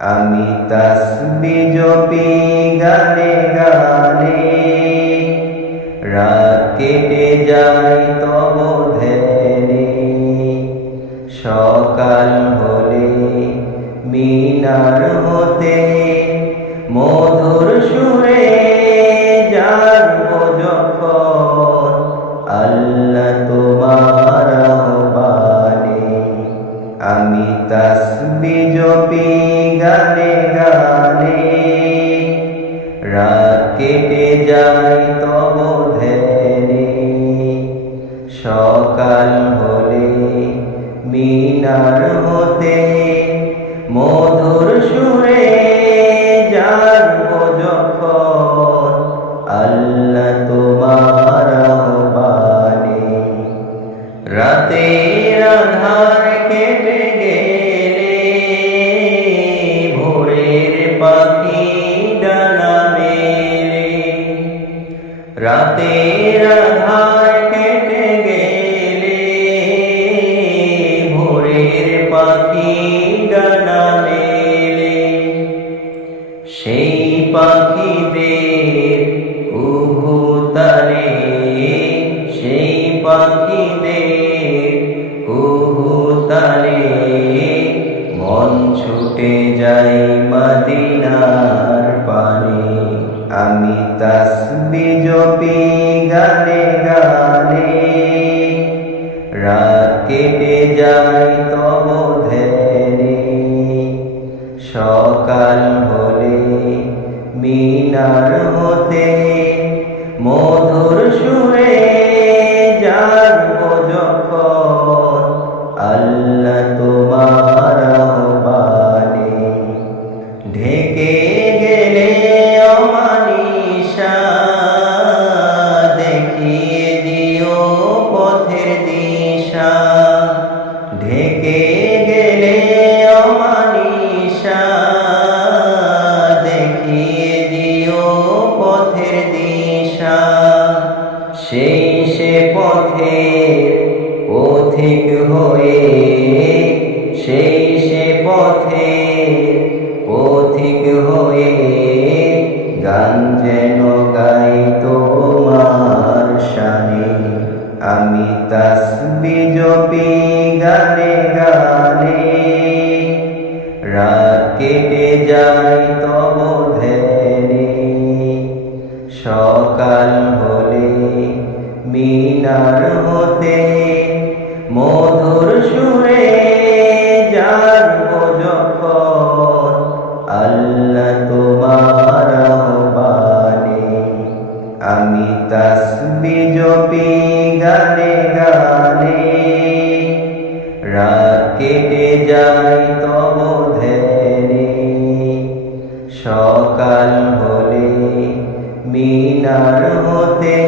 আমি তাসবিহ জপি গানে গানে, রাত কেটে যায় তব ধ্যানে। সকাল হলে মিনার হতে মধুর সুরে জাগব যখন, আল্লাহ তোমার আহ্বানে। আমি তাসবিহ জপি গানে গানে, রাত কেটে যায় তব ধ্যানে। সকাল হলে মিনার হতে মধুর সুরে জাগব যখন, আল্লাহ তোমার আহ্বানে। রাতের আঁধার কেটে গেলে ভোরের পাখি ডানা মেলে। রাতের আঁধার কেটে গেলে ভোরের পাখি ডানা মেলে। সেই পাখিদের কুহু তারে, সেই পাখিদের কুহু তারে মন ছুটে যায় মদিনার পানে। আমি তাসবিহ জপি গানে গানে, রাত কেটে যায় তব ধ্যানে। সকাল হলে মিনার হতে মধুর সুরে জাগব যখন, আল্লাহ তোমার আহ্বানে। ঢেকে গেলে অমানিশা দেখিয়ে দিও পথের দিশা। ঢেকে গেলে অমানিশা দেখিয়ে দিও পথের দিশা। সেই সে পথের পথিক হয়ে, সেই সে পথের পথিক হয়ে গান যেন গাই তোমার শানে। আমি তাসবিহ জপি গানে গানে, রাত কেটে যায় তব ধ্যানে। সকাল হলে মিনার হতে মধুর সুরে জাগব যখন, আল্লাহ তোমার আহ্বানে। আমি তাসবিহ জপি গানে গানে, রাত কেটে যায় তব ধ্যানে। সকাল হলে মিনার হতে